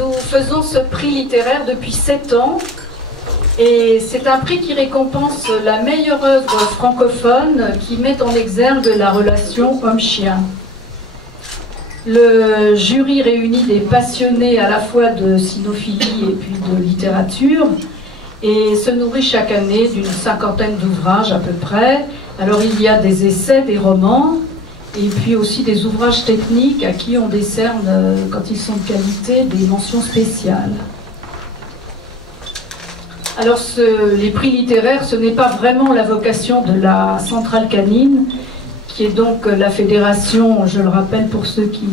Nous faisons ce prix littéraire depuis 7 ans et c'est un prix qui récompense la meilleure œuvre francophone qui met en exergue la relation homme-chien. Le jury réunit des passionnés à la fois de cynophilie et puis de littérature et se nourrit chaque année d'une 50aine d'ouvrages à peu près. Alors il y a des essais, des romans, et puis aussi des ouvrages techniques à qui on décerne, quand ils sont de qualité, des mentions spéciales. Alors les prix littéraires, ce n'est pas vraiment la vocation de la Centrale Canine, qui est donc la fédération, je le rappelle pour ceux qui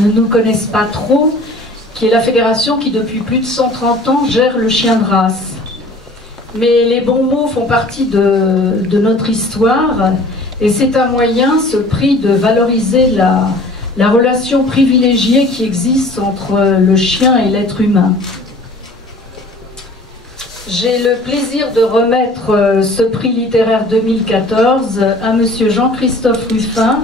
ne nous connaissent pas trop, qui est la fédération qui depuis plus de 130 ans gère le chien de race. Mais les bons mots font partie de notre histoire et c'est un moyen, ce prix, de valoriser la relation privilégiée qui existe entre le chien et l'être humain. J'ai le plaisir de remettre ce prix littéraire 2014 à monsieur Jean-Christophe Ruffin,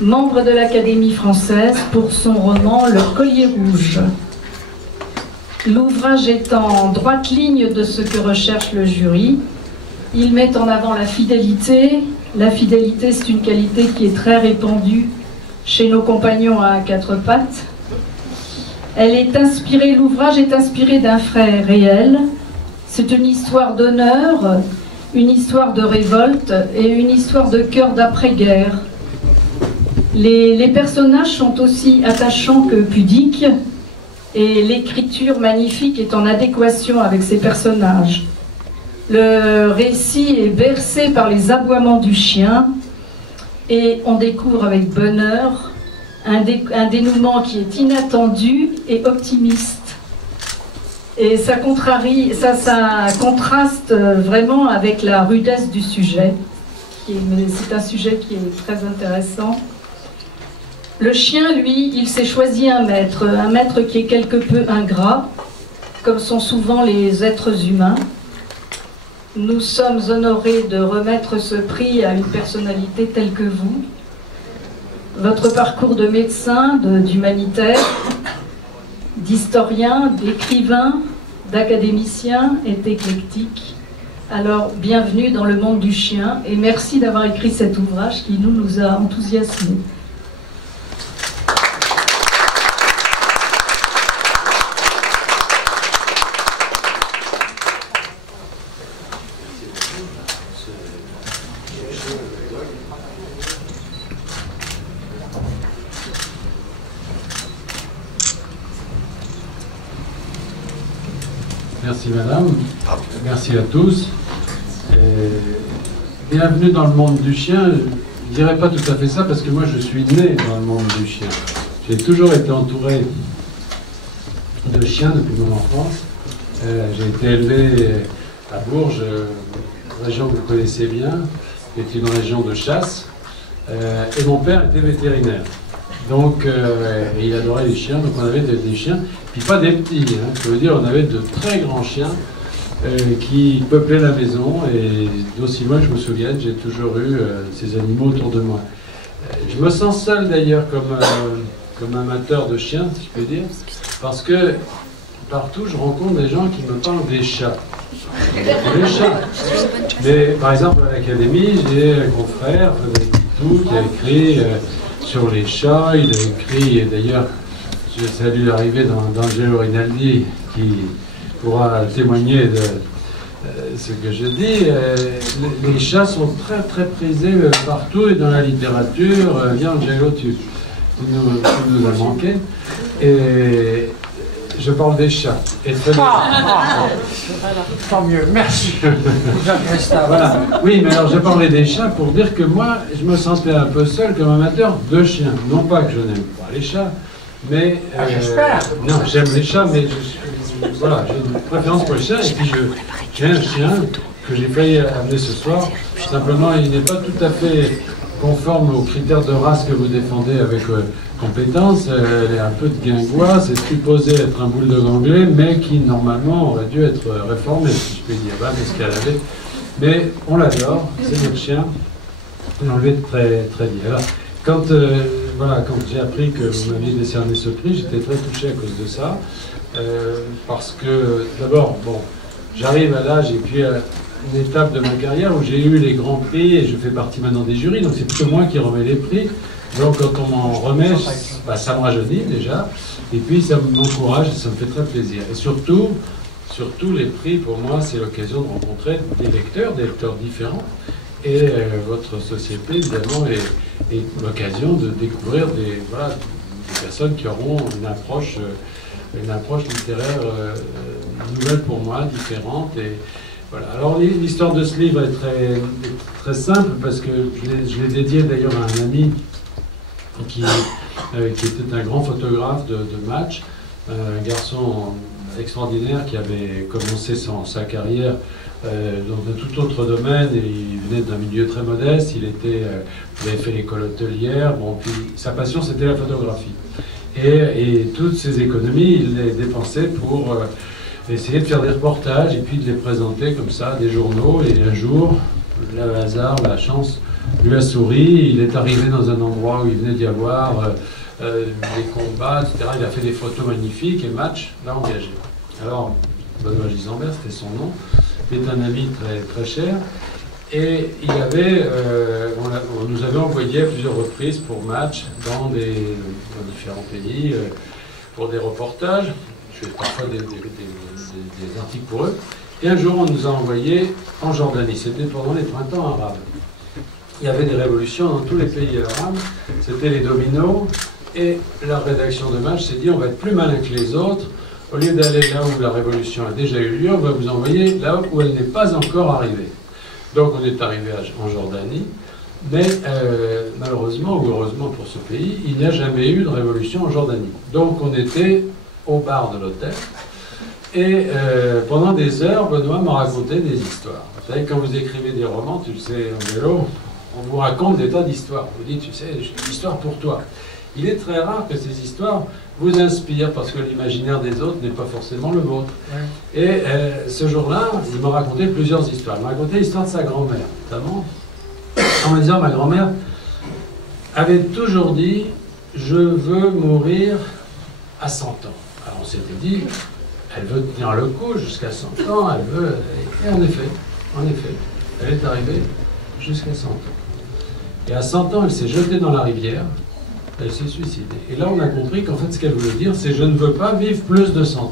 membre de l'Académie française, pour son roman Le Collier rouge. L'ouvrage est en droite ligne de ce que recherche le jury. Il met en avant la fidélité. La fidélité, c'est une qualité qui est très répandue chez nos compagnons à quatre pattes. L'ouvrage est inspiré d'un fait réel. C'est une histoire d'honneur, une histoire de révolte et une histoire de cœur d'après-guerre. Les personnages sont aussi attachants que pudiques et l'écriture magnifique est en adéquation avec ces personnages. Le récit est bercé par les aboiements du chien et on découvre avec bonheur un dénouement qui est inattendu et optimiste. Et ça contraste vraiment avec la rudesse du sujet. C'est un sujet qui est très intéressant. Le chien, lui, il s'est choisi un maître qui est quelque peu ingrat, comme sont souvent les êtres humains. Nous sommes honorés de remettre ce prix à une personnalité telle que vous. Votre parcours de médecin, d'humanitaire, d'historien, d'écrivain, d'académicien est éclectique. Alors, bienvenue dans le monde du chien et merci d'avoir écrit cet ouvrage qui nous a enthousiasmés. Merci madame, merci à tous. Bienvenue dans le monde du chien. Je ne dirais pas tout à fait ça parce que moi je suis né dans le monde du chien. J'ai toujours été entouré de chiens depuis mon enfance. J'ai été élevé à Bourges, région que vous connaissez bien, qui est une région de chasse. Et mon père était vétérinaire. Donc, il adorait les chiens, donc on avait des chiens, puis pas des petits, hein, je veux dire, on avait de très grands chiens qui peuplaient la maison, et d'aussi loin que je me souvienne, j'ai toujours eu ces animaux autour de moi. Je me sens seul d'ailleurs comme amateur de chiens, si je peux dire, parce que partout je rencontre des gens qui me parlent des chats. Les chats. Mais par exemple à l'académie, j'ai un confrère, Frédéric Pitou, qui a écrit sur les chats, il a écrit, et d'ailleurs je salue l'arrivée d'Angelo Rinaldi qui pourra témoigner de ce que je dis. Les chats sont très très prisés partout et dans la littérature. Viens Angelo, tu nous as manqué. Et je parle des chats. Et très bien. Tant mieux, merci. Voilà. Oui, mais alors j'ai parlé des chats pour dire que moi, je me sentais un peu seul comme amateur de chiens. Non pas que je n'aime pas les chats, mais... j'espère. Non, j'aime les chats, mais voilà, j'ai une préférence pour les chiens. Et puis j'ai un chien que j'ai failli amener ce soir. Simplement, il n'est pas tout à fait conforme aux critères de race que vous défendez avec compétence. Elle est un peu de guingois, c'est supposé être un bulldog anglais, mais qui normalement aurait dû être réformé, si je peux dire, parce qu'elle avait. Mais on l'adore, c'est notre chien, on l'est très très bien. Alors, quand voilà, quand j'ai appris que vous m'aviez décerné ce prix, j'étais très touché à cause de ça. Parce que, d'abord, bon, j'arrive à l'âge et puis à une étape de ma carrière où j'ai eu les grands prix et je fais partie maintenant des jurys, donc c'est plutôt moi qui remets les prix. Donc quand on m'en remet, bah, ça me rajeunit déjà, et puis ça m'encourage et ça me fait très plaisir. Et surtout les prix, pour moi, c'est l'occasion de rencontrer des lecteurs différents. Et votre société, évidemment, est l'occasion de découvrir des personnes qui auront une approche littéraire nouvelle pour moi, différente. Et voilà. Alors l'histoire de ce livre est très simple, parce que je l'ai dédié d'ailleurs à un ami qui était un grand photographe de match, un garçon extraordinaire qui avait commencé sa carrière dans un tout autre domaine, et il venait d'un milieu très modeste, il avait fait l'école hôtelière, bon, puis sa passion c'était la photographie. Et toutes ses économies, il les dépensait pour essayer de faire des reportages et puis de les présenter comme ça, des journaux. Et un jour, le hasard, la chance lui a souri, il est arrivé dans un endroit où il venait d'y avoir des combats, etc. Il a fait des photos magnifiques et Match l'a engagé. Alors, Benoît Gisembert, c'était son nom, qui est un ami très, très cher. Et on nous avait envoyé à plusieurs reprises pour Match dans différents pays, pour des reportages. Je fais parfois des articles pour eux. Et un jour, on nous a envoyé en Jordanie. C'était pendant les printemps arabes. Il y avait des révolutions dans tous les pays arabes. C'était les dominos. Et la rédaction de Match s'est dit, on va être plus malin que les autres. Au lieu d'aller là où la révolution a déjà eu lieu, on va vous envoyer là où elle n'est pas encore arrivée. Donc on est arrivé en Jordanie, mais malheureusement ou heureusement pour ce pays, il n'y a jamais eu de révolution en Jordanie. Donc on était au bar de l'hôtel, et pendant des heures, Benoît m'a raconté des histoires. Vous savez, quand vous écrivez des romans, tu le sais, en vélo, on vous raconte des tas d'histoires. On vous dit, tu sais, j'ai une histoire pour toi. Il est très rare que ces histoires vous inspirent, parce que l'imaginaire des autres n'est pas forcément le vôtre. Ouais. Et ce jour-là, il m'a raconté plusieurs histoires. Il m'a raconté l'histoire de sa grand-mère, notamment, en me disant, ma grand-mère avait toujours dit, je veux mourir à 100 ans. Alors on s'était dit, elle veut tenir le coup jusqu'à 100 ans, elle veut... Et en effet, elle est arrivée jusqu'à 100 ans. Et à 100 ans, elle s'est jetée dans la rivière, elle s'est suicidée. Et là, on a compris qu'en fait, ce qu'elle voulait dire, c'est « je ne veux pas vivre plus de 100 ans ».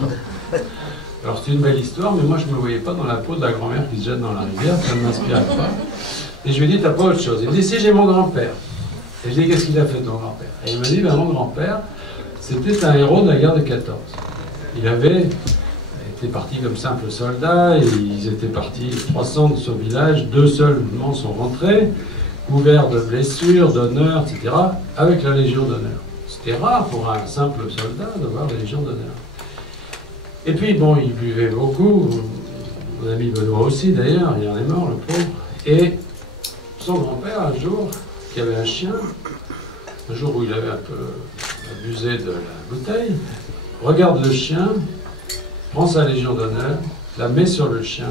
Alors, c'est une belle histoire, mais moi, je ne me voyais pas dans la peau de la grand-mère qui se jette dans la rivière, ça ne m'inspirait pas. Et je lui ai dit « t'as pas autre chose ». Il me dit « si, j'ai mon grand-père ». Et je lui ai dit « qu'est-ce qu'il a fait, ton grand-père » Et il m'a dit « ben, mon grand-père, c'était un héros de la guerre de 14. Il avait été parti comme simple soldat, et ils étaient partis 300 de son village, 2 seulement sont rentrés, couverts de blessures, d'honneur, etc., avec la Légion d'honneur. C'était rare pour un simple soldat d'avoir la Légion d'honneur. Et puis, bon, il buvait beaucoup, mon ami Benoît aussi d'ailleurs, il en est mort, le pauvre. Et son grand-père, un jour, qui avait un chien, un jour où il avait un peu abusé de la bouteille, regarde le chien, prend sa Légion d'honneur, la met sur le chien,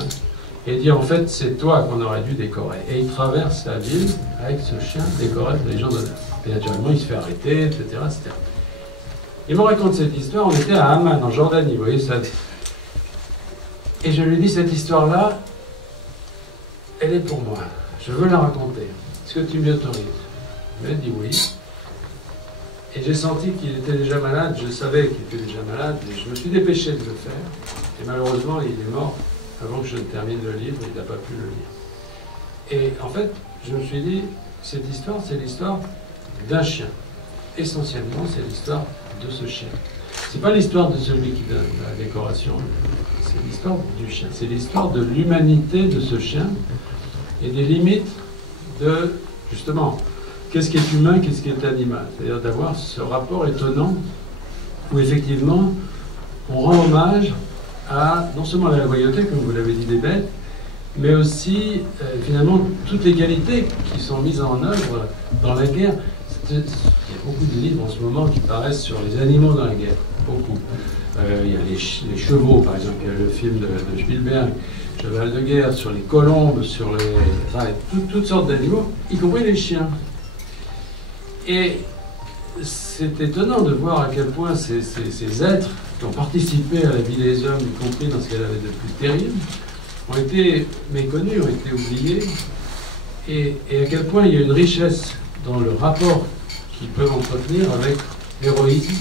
et dit en fait c'est toi qu'on aurait dû décorer. Et il traverse la ville avec ce chien décoré de Légion d'honneur. Et naturellement il se fait arrêter, etc. etc. Il me raconte cette histoire, on était à Amman, en Jordanie, vous voyez ça. Et je lui dis cette histoire-là, elle est pour moi, je veux la raconter. Est-ce que tu m'y autorises? Il m'a dit oui. Et j'ai senti qu'il était déjà malade, je savais qu'il était déjà malade, et je me suis dépêché de le faire. Et malheureusement, il est mort avant que je ne termine le livre, il n'a pas pu le lire. Et en fait, je me suis dit, cette histoire, c'est l'histoire d'un chien. Essentiellement, c'est l'histoire de ce chien. C'est pas l'histoire de celui qui donne la décoration, c'est l'histoire du chien. C'est l'histoire de l'humanité de ce chien et des limites de, justement, qu'est-ce qui est humain, qu'est-ce qui est animal. C'est-à-dire d'avoir ce rapport étonnant où effectivement, on rend hommage à non seulement la loyauté, comme vous l'avez dit, des bêtes, mais aussi finalement toutes les qualités qui sont mises en œuvre dans la guerre. Il y a beaucoup de livres en ce moment qui paraissent sur les animaux dans la guerre, beaucoup. Il y a les chevaux, par exemple, il y a le film de Spielberg, Cheval de guerre, sur les colombes, sur toutes sortes d'animaux, y compris les chiens. Et c'est étonnant de voir à quel point ces êtres qui ont participé à la vie des hommes, y compris dans ce qu'elle avait de plus terrible, ont été méconnus, ont été oubliés, et à quel point il y a une richesse dans le rapport qu'ils peuvent entretenir avec l'héroïsme,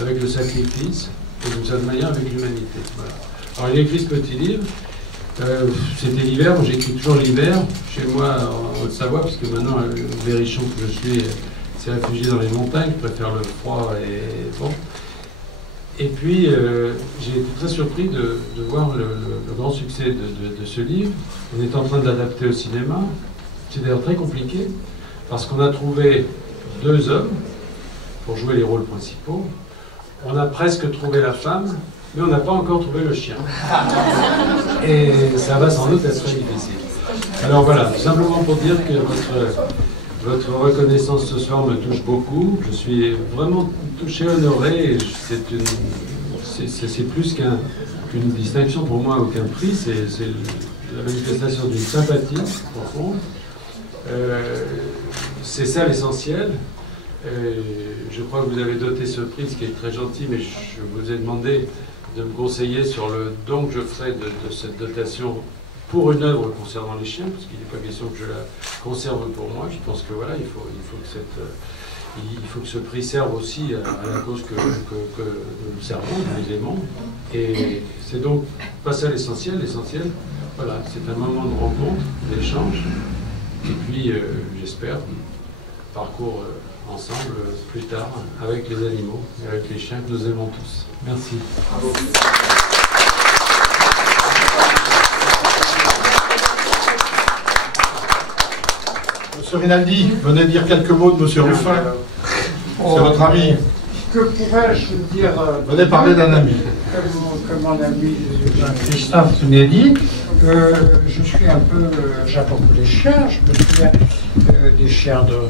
avec le sacrifice, et d'une certaine manière avec l'humanité. Voilà. Alors j'ai écrit ce petit livre, c'était l'hiver, moi j'écris toujours l'hiver, chez moi en Haute-Savoie, parce que maintenant, le berrichon que je suis s'est réfugié dans les montagnes, je préfère le froid et bon. Et puis j'ai été très surpris de voir le grand succès de ce livre. On est en train de l'adapter au cinéma, c'est d'ailleurs très compliqué, parce qu'on a trouvé 2 hommes pour jouer les rôles principaux. On a presque trouvé la femme, mais on n'a pas encore trouvé le chien. Et ça va sans doute être très difficile. Alors voilà, simplement pour dire que votre reconnaissance ce soir me touche beaucoup. Je suis vraiment touché, honoré. C'est plus qu'une distinction pour moi, aucun prix. C'est la manifestation d'une sympathie profonde. C'est ça l'essentiel. Je crois que vous avez doté ce prix, ce qui est très gentil, mais je vous ai demandé de me conseiller sur le don que je ferai de cette dotation pour une œuvre concernant les chiens, parce qu'il n'est pas question que je la conserve pour moi. Je pense que voilà, il faut que ce prix serve aussi à la cause que nous servons, que nous aimons. Et c'est donc pas ça l'essentiel. L'essentiel, voilà, c'est un moment de rencontre, d'échange, et puis j'espère parcours ensemble plus tard avec les animaux et avec les chiens que nous aimons tous. Merci. Bravo. Monsieur Rinaldi, venez dire quelques mots de Monsieur Ruffin. C'est votre ami. Que pourrais-je dire Venez parler d'un ami. Comme mon ami Christophe Rinaldi, je suis un peu... j'aime beaucoup les chiens. Je me souviens des chiens de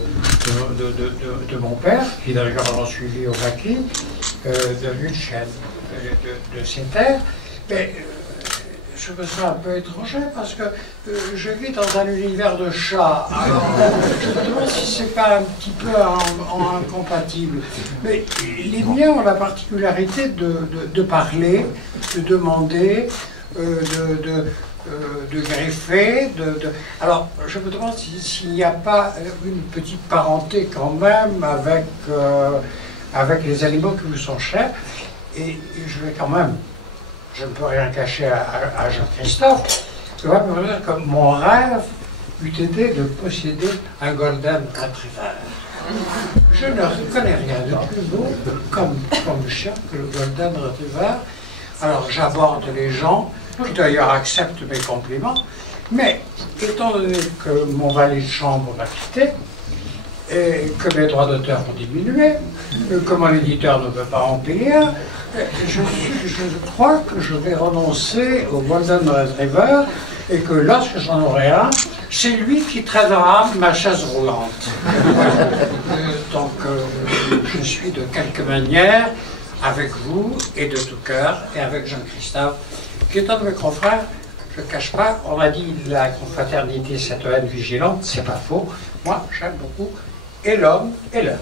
mon père, qui d'ailleurs a suivi au maquis, d'une chienne de ses terres. Mais je me sens un peu étranger parce que je vis dans un univers de chats. Alors, je me demande si c'est pas un petit peu incompatible. Mais les miens ont la particularité de parler, de demander, de greffer. Alors, je me demande s'il n'y a pas une petite parenté quand même avec les animaux qui vous sont chers. Et je vais quand même... Je ne peux rien cacher à Jean-Christophe. Je vais me dire que mon rêve eût été de posséder un Golden Retriever. Je ne reconnais rien de plus beau comme chien que le Golden Retriever. Alors j'aborde les gens, qui d'ailleurs acceptent mes compliments, mais étant donné que mon valet de chambre m'a quitté, et que mes droits d'auteur ont diminué, que mon éditeur ne peut pas en payer un, je crois que je vais renoncer au Golden Retriever et que lorsque j'en aurai un, c'est lui qui traînera ma chaise roulante. Donc je suis de quelque manière avec vous et de tout cœur et avec Jean-Christophe, qui est un de mes confrères. Je ne cache pas, on m'a dit la confraternité c'est une haine vigilante, c'est pas faux. Moi j'aime beaucoup et l'homme et l'œuvre.